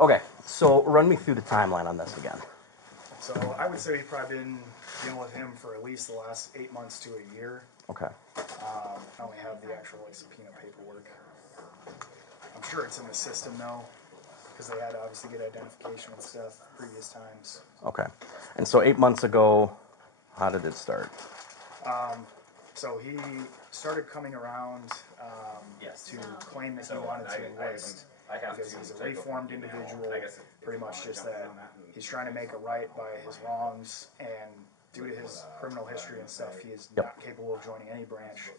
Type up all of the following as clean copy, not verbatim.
Okay, so run me through the timeline on this again. So I would say we've probably been dealing with him for at least the last 8 months to a year. Okay. I only have the actual subpoena paperwork. I'm sure it's in the system though, because they had to obviously get identification and stuff previous times. Okay. And so 8 months ago, how did it start? So he started coming around to claim that he wanted to enlist because he's a reformed individual, pretty much just that he's trying to make a right by his wrongs, and due to his criminal history and stuff, he is not capable of joining any branch.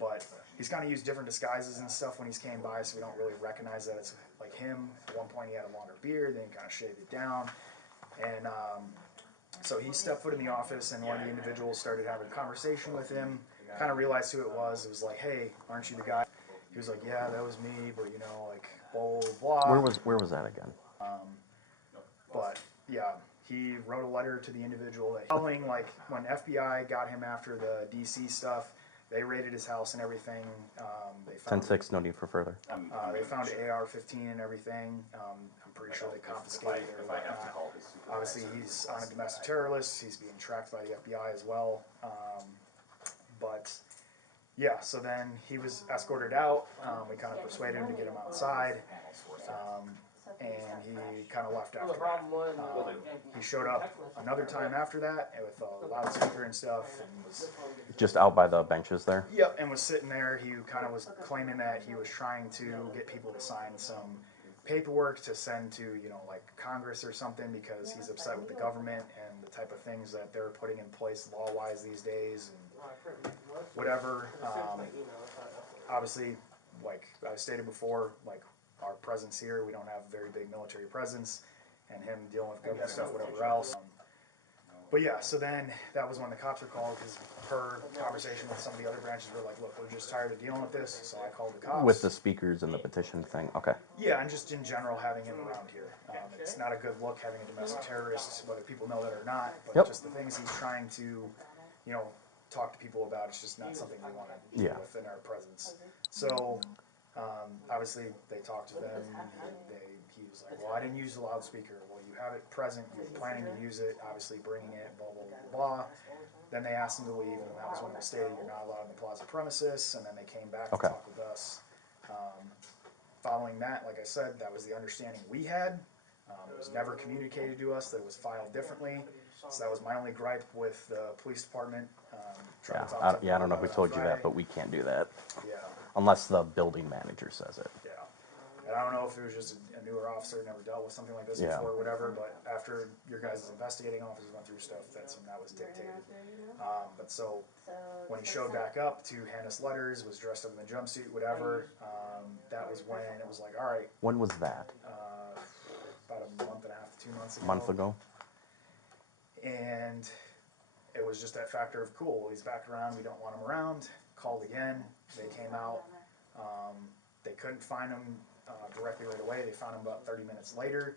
But he's kind of used different disguises and stuff when he's came by, so we don't really recognize that it's like him. At one point he had a longer beard, then he kind of shaved it down, and so he stepped foot in the office, and one of the individuals started having a conversation with him, kind of realized who it was. It was like, hey, aren't you the guy? He was like, yeah, that was me, but you know, like, blah, blah, blah. Where was that again? But yeah, he wrote a letter to the individual that following, like, when FBI got him after the DC stuff, they raided his house and everything. They found 10-6, no need for further. they found AR-15 and everything. I'm pretty sure they confiscated it or whatnot. Obviously, he's on a domestic terrorist. He's being tracked by the FBI as well. But yeah, so then he was escorted out. We kind of persuaded him to get him outside. And he kind of left after that. He showed up another time after that with a loudspeaker and stuff, and was Just out by the benches there? and was sitting there. He kind of was claiming that he was trying to get people to sign some paperwork to send to, you know, like Congress or something, because he's upset with the government and the type of things that they're putting in place law-wise these days and whatever. Obviously, like I stated before, like, our presence here, we don't have a very big military presence, and him dealing with government stuff, whatever else. But yeah, so then that was when the cops were called, because per conversation with some of the other branches, we're like, look, we're just tired of dealing with this, so I called the cops. With the speakers and the petition thing, okay. Yeah, and just in general having him around here. It's not a good look having a domestic terrorist, whether people know that or not, but just the things he's trying to, you know, talk to people about, it's just not something we want to deal with in our presence. So obviously, they talked to them. He was like, well, I didn't use the loudspeaker. Well, you have it present. You're planning to use it, obviously bringing it, blah, blah, blah, blah. Then they asked him to leave, and that was when they stated you're not allowed in the plaza premises, and then they came back to talk with us. Following that, like I said, that was the understanding we had. It was never communicated to us that it was filed differently. So that was my only gripe with the police department. I don't know who told you that, but we can't do that. Yeah. Unless the building manager says it. Yeah. And I don't know if it was just a newer officer, never dealt with something like this before or whatever, but after your guys' investigating officers went through stuff, that's when that was dictated. But so when he showed back up to hand us letters, was dressed up in the jumpsuit, whatever, that was when it was like, all right. When was that? About a month and a half to 2 months ago. A month ago? And it was just that factor of, cool, well, he's back around, we don't want him around. Called again, they came out. They couldn't find him directly right away. They found him about 30 minutes later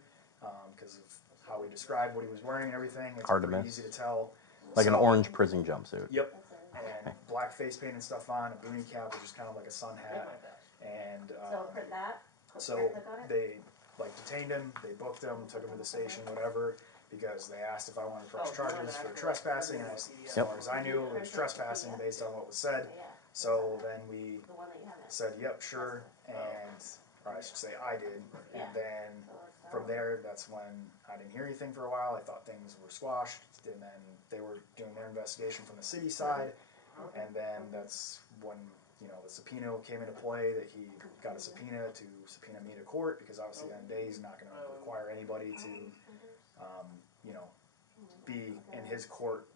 because of how we described what he was wearing and everything. It's Hard to pretty miss. easy to tell. Like an orange prison jumpsuit. Yep. And black face paint and stuff on, a boonie cap, which is kind of like a sun hat. And so they like detained him, they booked him, took him to the station, whatever, because they asked if I wanted to press charges for trespassing, and as far as I knew, it was trespassing based on what was said. So then we said, yep, sure, and, or I should say I did, and then from there, that's when I didn't hear anything for a while. I thought things were squashed, and then they were doing their investigation from the city side, and then that's when, you know, the subpoena came into play, that he got a subpoena to subpoena me to court, because obviously then he's not going to require anybody to, you know, be in his court,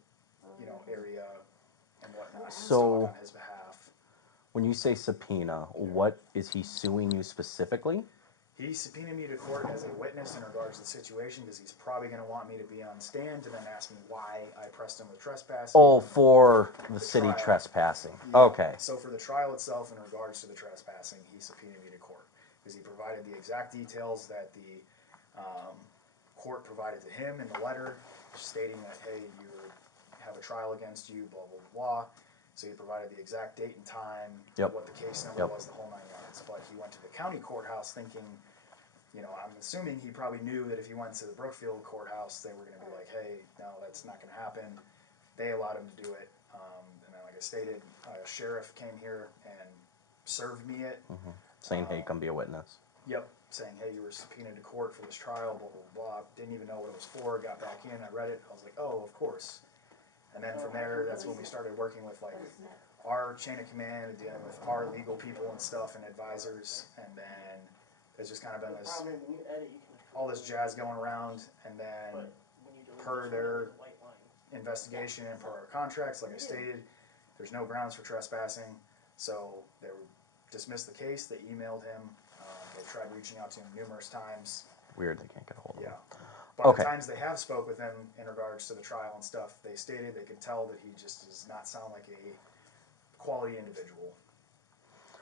you know, area and whatnot, So, on his behalf. When you say subpoena, what is he suing you specifically? He subpoenaed me to court as a witness in regards to the situation, because he's probably going to want me to be on stand to then ask me why I pressed him with trespassing. Oh, for the city trial. Trespassing. Yeah. Okay. So for the trial itself, in regards to the trespassing, he subpoenaed me to court, because he provided the exact details that the court provided to him in the letter, stating that, hey, you have a trial against you, blah, blah, blah. So he provided the exact date and time, what the case number was, the whole 9 yards. But he went to the county courthouse thinking, you know, I'm assuming he probably knew that if he went to the Brookfield courthouse, they were gonna be like, hey, no, that's not gonna happen. They allowed him to do it, and then like I stated, a sheriff came here and served me it. Saying, hey, come be a witness. Yep, saying, hey, you were subpoenaed to court for this trial, blah, blah, blah. Didn't even know what it was for, got back in, I read it, I was like, oh, of course. And then from there, that's when we started working with like our chain of command and dealing with our legal people and stuff and advisors. And then there's just kind of been this, all this jazz going around. And then per their investigation and per our contracts, like I stated, there's no grounds for trespassing. So they dismissed the case, they emailed him, they tried reaching out to him numerous times. Weird, they can't get a hold of him. Yeah. But the times they have spoke with him in regards to the trial and stuff, they stated they could tell that he just does not sound like a quality individual.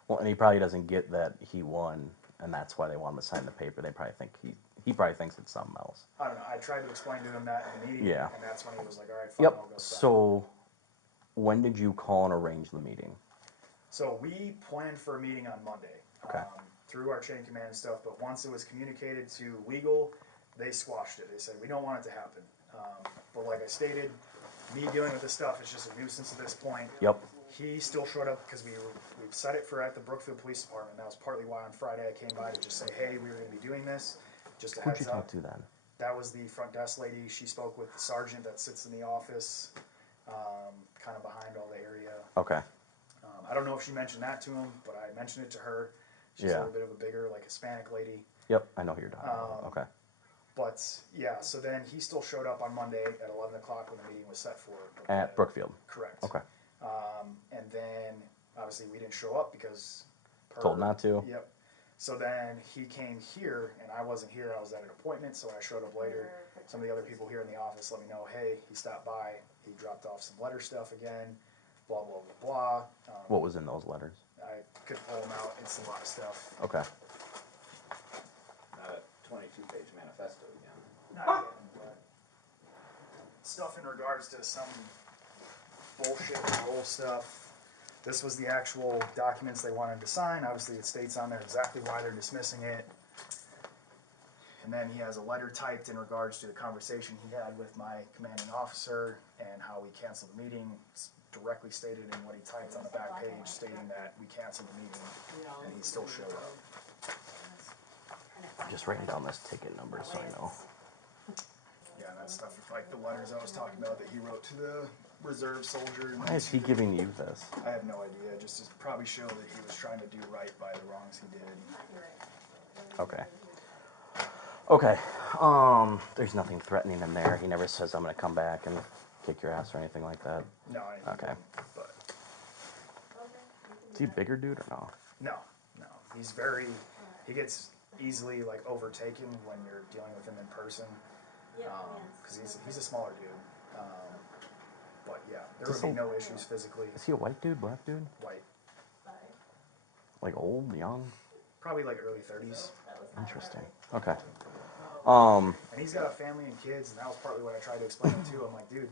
Well, and he probably doesn't get that he won, and that's why they want him to sign the paper. They probably think he probably thinks it's something else. I don't know. I tried to explain to him that in the meeting, and that's when he was like, all right, fine, Yep. I'll go sign. So, when did you call and arrange the meeting? So we planned for a meeting on Monday through our chain of command and stuff, but once it was communicated to legal, they squashed it. They said, we don't want it to happen. But like I stated, me dealing with this stuff is just a nuisance at this point. Yep. He still showed up because we'd set it for at the Brookfield Police Department. That was partly why on Friday I came by to just say, hey, we were going to be doing this. Just a Who'd heads you talk up. to then? That was the front desk lady. She spoke with the sergeant that sits in the office, kind of behind all the area. Okay. I don't know if she mentioned that to him, but I mentioned it to her. She's a little bit of a bigger, like, Hispanic lady. Yep, I know who you're talking about. Okay. But, yeah, so then he still showed up on Monday at 11 o'clock when the meeting was set for. At Brookfield? Correct. Okay. And then, obviously, we didn't show up because... Told not to? Yep. So then he came here, and I wasn't here. I was at an appointment, so I showed up later. Some of the other people here in the office let me know, hey, he stopped by. He dropped off some letter stuff again, blah, blah, blah, blah. What was in those letters? I could pull them out. It's a lot of stuff. Okay. Not a 22-page manifesto again. Not again, but stuff in regards to some bullshit roll stuff. This was the actual documents they wanted to sign. Obviously, it states on there exactly why they're dismissing it. And then he has a letter typed in regards to the conversation he had with my commanding officer and how we canceled the meeting. It's directly stated in what he typed on the back page, stating that we canceled the meeting, and he still showed up. I'm just writing down this ticket number so I know. Yeah, and that stuff with like the letters I was talking about that he wrote to the reserve soldier. Why is he giving you this? I have no idea. Just to probably show that he was trying to do right by the wrongs he did. Okay. Okay. There's nothing threatening in there. He never says I'm gonna come back and kick your ass or anything like that. No, I didn't. Okay. But Is he a bigger dude or no? no. He's he gets easily like overtaken when you're dealing with him in person. Because he's a smaller dude. But yeah, there would be no issues physically. Is he a white dude, black dude? White. Like old, young? Probably like early 30s. Interesting. Okay. And he's got a family and kids, and that was partly what I tried to explain to him. I'm like, dude,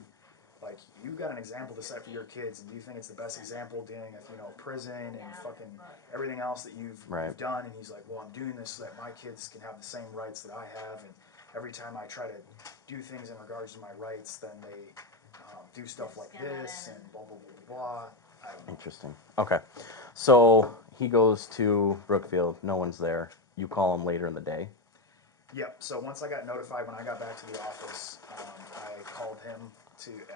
like, you got an example to set for your kids, and do you think it's the best example dealing with, prison and fucking everything else that you've done? And he's like, well, I'm doing this so that my kids can have the same rights that I have, and every time I try to do things in regards to my rights, then they do stuff like this, and blah, blah, blah, blah. I don't know. Interesting. Okay. So he goes to Brookfield. No one's there. You call him later in the day. Yep. So once I got notified when I got back to the office, I called him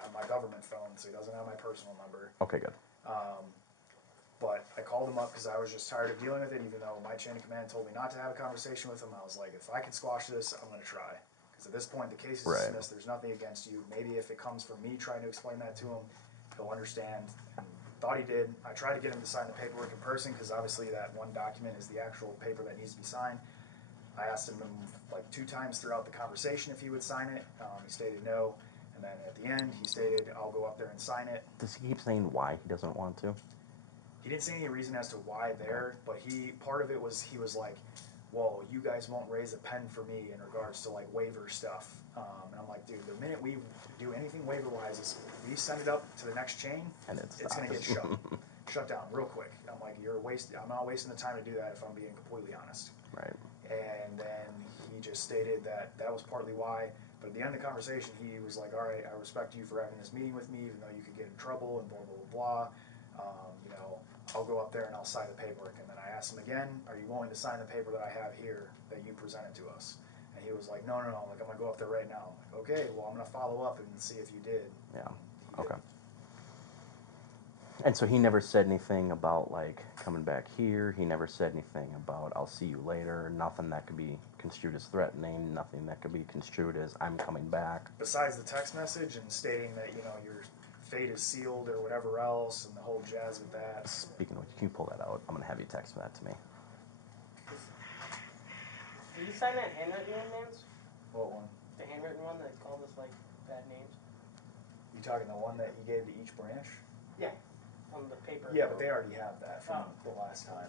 on my government phone, so he doesn't have my personal number. Okay, good. But I called him up because I was just tired of dealing with it, even though my chain of command told me not to have a conversation with him. I was like, if I can squash this, I'm going to try. Because at this point, the case is dismissed. There's nothing against you. Maybe if it comes from me trying to explain that to him, he'll understand. And thought he did. I tried to get him to sign the paperwork in person because obviously that one document is the actual paper that needs to be signed. I asked him like 2 times throughout the conversation if he would sign it. He stated no. And then at the end, he stated, I'll go up there and sign it. Does he keep saying why he doesn't want to? He didn't say any reason as to why there, but part of it was, he was like, well, you guys won't raise a pen for me in regards to like waiver stuff. And I'm like, dude, the minute we do anything waiver-wise, is we send it up to the next chain, And it's going to get shut down real quick. I'm like, I'm not wasting the time to do that if I'm being completely honest. Right. And then he just stated that that was partly why. But at the end of the conversation, he was like, all right, I respect you for having this meeting with me, even though you could get in trouble and blah, blah, blah, blah. You know, I'll go up there and I'll sign the paperwork. And then I asked him again, are you willing to sign the paper that I have here that you presented to us? And he was like, no, no, no, like, I'm going to go up there right now. I'm like, okay, well, I'm going to follow up and see if you did. Yeah, He okay. didn't. And so he never said anything about, like, coming back here. He never said anything about, I'll see you later. Nothing that could be construed as threatening. Nothing that could be construed as, I'm coming back. Besides the text message and stating that, you know, your fate is sealed or whatever else and the whole jazz with that. Speaking of which, can you pull that out? I'm going to have you text that to me. Did you sign that handwritten one, Nance? What one? The handwritten one that called us, like, bad names? You talking the one that he gave to each branch? Yeah. On the paper. Yeah, but they already have that from the last time.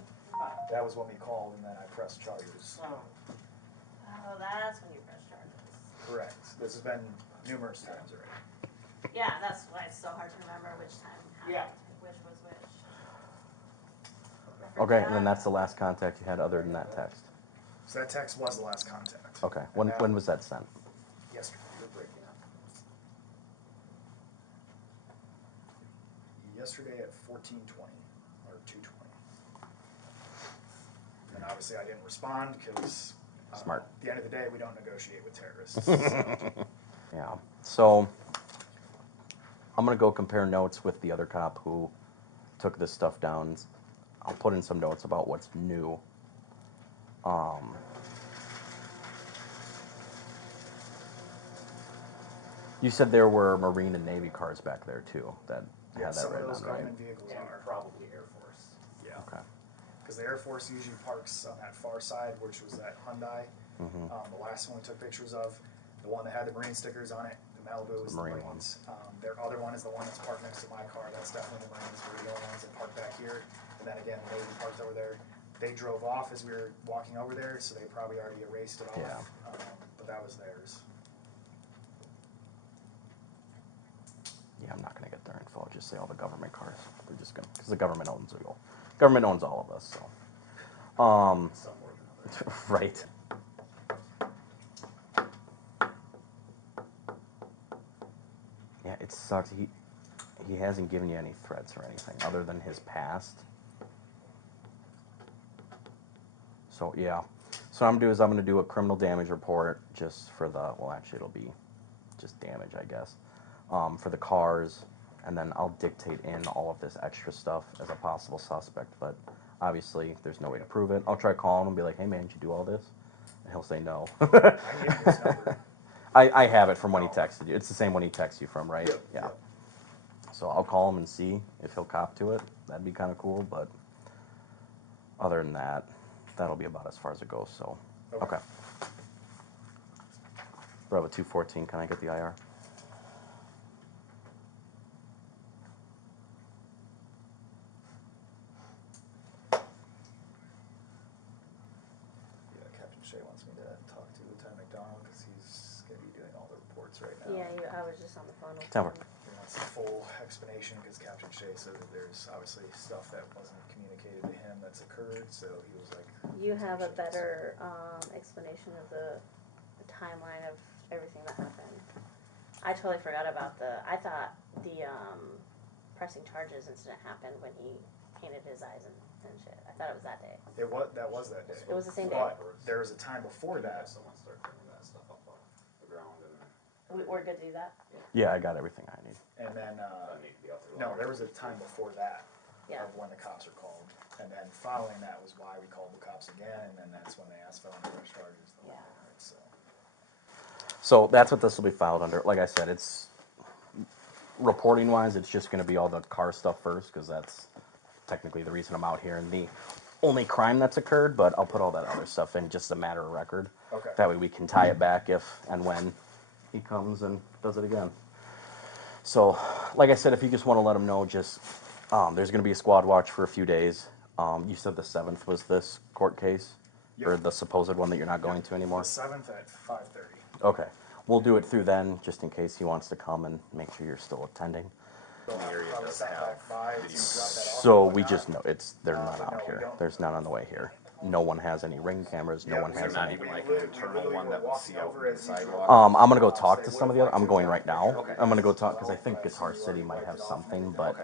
That was when we called and then I pressed charges. Oh. Oh, that's when you press charges. Correct. This has been numerous times already. Yeah, that's why it's so hard to remember which time happened, Yeah. which was which. Okay, and then that's the last contact you had other than that text. So that text was the last contact. Okay, And when was that sent? Yesterday. You're breaking up. Yesterday at 14:20 or 2:20. And obviously I didn't respond because Smart. at the end of the day we don't negotiate with terrorists. So. Yeah, so I'm going to go compare notes with the other cop who took this stuff down. I'll put in some notes about what's new. You said there were Marine and Navy cars back there too that Yeah, had that some of written those on, right? government vehicles And are. probably Air Force. Yeah. Okay. Because the Air Force usually parks on that far side, which was that Hyundai. Mm-hmm. The last one we took pictures of, the one that had the Marine stickers on it, the Malibu was the Marine Marines. Their other one is the one that's parked next to my car. That's definitely the Marines. We're the only ones that parked back here. And then again, the Navy parked over there. They drove off as we were walking over there, so they probably already erased it off. Yeah. But that was theirs. Yeah, I'm not going to get their info. I'll just say all the government cars. They're just going to, because the government owns it all. Government owns all of us, so. Some more than others. Right. Yeah, it sucks. He hasn't given you any threats or anything other than his past. So yeah. So what I'm gonna do is I'm gonna do a criminal damage report just for the, well, actually it'll be just damage, I guess, for the cars, and then I'll dictate in all of this extra stuff as a possible suspect. But obviously there's no way to prove it. I'll try calling him and be like, hey man, did you do all this? And he'll say no. I can give you his number. I have it from when he texted you. It's the same one he texted you from, right? Yep, Yeah. yep. So I'll call him and see if he'll cop to it. That'd be kind of cool, but other than that, that'll be about as far as it goes, so. Okay. Bravo 214, can I get the IR? Yeah, Captain Shea wants me to talk to Lieutenant McDonald because he's going to be doing all the reports right now. Yeah, I was just on the phone with Tell her. him. He wants a full explanation because Captain Shea said that there's obviously stuff that wasn't communicated to him that's occurred, so he was like... You have a better explanation of the timeline of everything that happened. I totally forgot about I thought the pressing charges incident happened when he painted his eyes and shit. I thought it was that day. That was that day. It was the same day? But there was a time before that. Someone start cleaning that stuff up off the ground and We're good to do that? Yeah, I got everything I need. And then, that need to be out there. no, there was a time before that Yeah. of when the cops were called. And then following that was why we called the cops again, and then that's when they asked felony arrest charges. Yeah. So. So that's what this will be filed under. Like I said, it's reporting wise, it's just going to be all the car stuff first because that's technically the reason I'm out here and the only crime that's occurred. But I'll put all that other stuff in just a matter of record. Okay. That way we can tie it back if and when he comes and does it again. So, like I said, if you just want to let him know, just there's going to be a squad watch for a few days. You said the 7th was this court case, Yep. or the supposed one that you're not going to anymore. The 7th at 5:30. Okay, we'll do it through then, just in case he wants to come and make sure you're still attending. They'll have to probably stop back by to drop that off So and we whatnot. just know they're not No, out we here. don't. There's none on the way here. no one has any ring cameras, no Yeah, one Is there has not any. even We like an literally internal one were that will walking see out over the as you sidewalk? drove I'm gonna go across, talk they to would some of have the other. I'm liked to going have right got a now. picture of you I'm gonna go guys as talk because I well, think but Guitar see you City already might wiped have it off and something, everything. but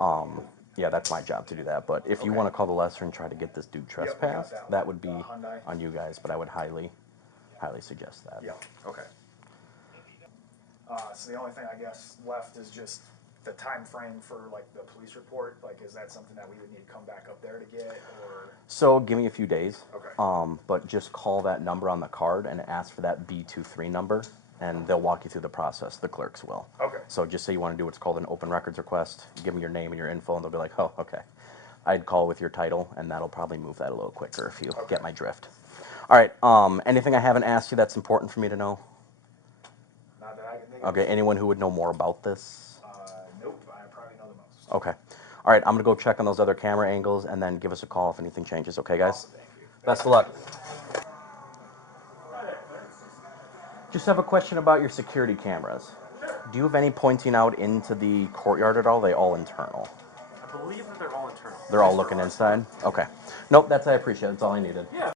Okay. yeah, that's my job to do that. But if you Okay. want to call the Lesser and try to get this dude Yep, we got trespassed, that that one, would be the Hyundai. on you guys. But I would highly suggest that. Yep. Okay. So the only thing I guess left is just the time frame for like the police report. Like, is that something that we would need to come back up there to get, or? So give me a few days. Okay. But just call that number on the card and ask for that B23 number, and they'll walk you through the process. The clerks will. Okay. So just say you want to do what's called an open records request. Give them your name and your info, and they'll be like, "Oh, okay." I'd call with your title, and that'll probably move that a little quicker if you Okay. get my drift. All right. Anything I haven't asked you that's important for me to know? Not that I can think of. Okay. Anyone who would know more about this? Nope. I probably know the most. Okay. All right. I'm gonna go check on those other camera angles, and then give us a call if anything changes. Okay, guys. Awesome. Thank you. Best of luck. Just have a question about your security cameras. Do you have any pointing out into the courtyard at all? Are they all internal? I believe that they're all internal. They're all looking inside? Okay. Nope, I appreciate it. That's all I needed. Yeah.